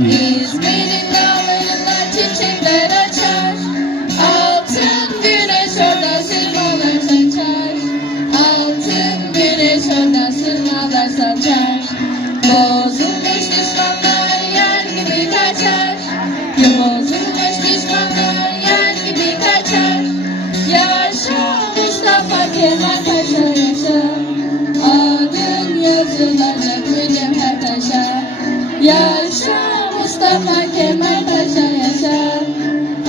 İzmir'in dağlarında çiçekler açar. Altın güneş orada sırmalar saçar. Altın güneş orada sırmalar saçar. Bozulmuş düşmanlar yer gibi kaçar. Bozulmuş düşmanlar yer gibi kaçar. Yaşa Mustafa Kemal Paşa yaşa. Adın yazılacak mücevher taşa. Yaşa Mustafa Kemal Paşa yaşa.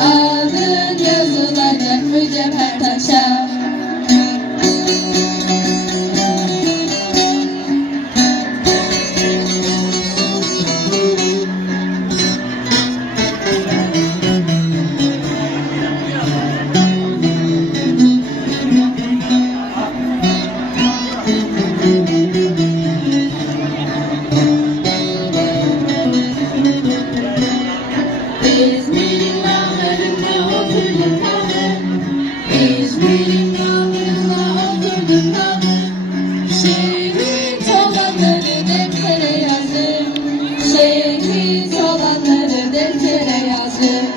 Adın yazılacak mücevher taşa. İzmir'in dağlarında oturdum kaldım. İzmir'in dağlarında oturdum kaldım. Şehit olanları deftere yazdım. Şehit olanları deftere yazdım.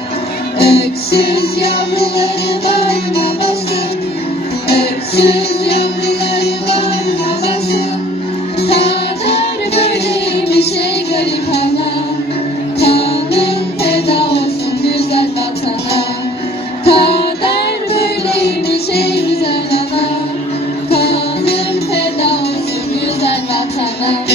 Öksüz yavruları bağrıma bastım. Öksüz yavruları bağrıma bastım. Kader böyleymiş ey garip anam. Kanım feda olsun güzel vatana. Kader böyleymiş ey güzel anam. Kanım feda olsun güzel vatana.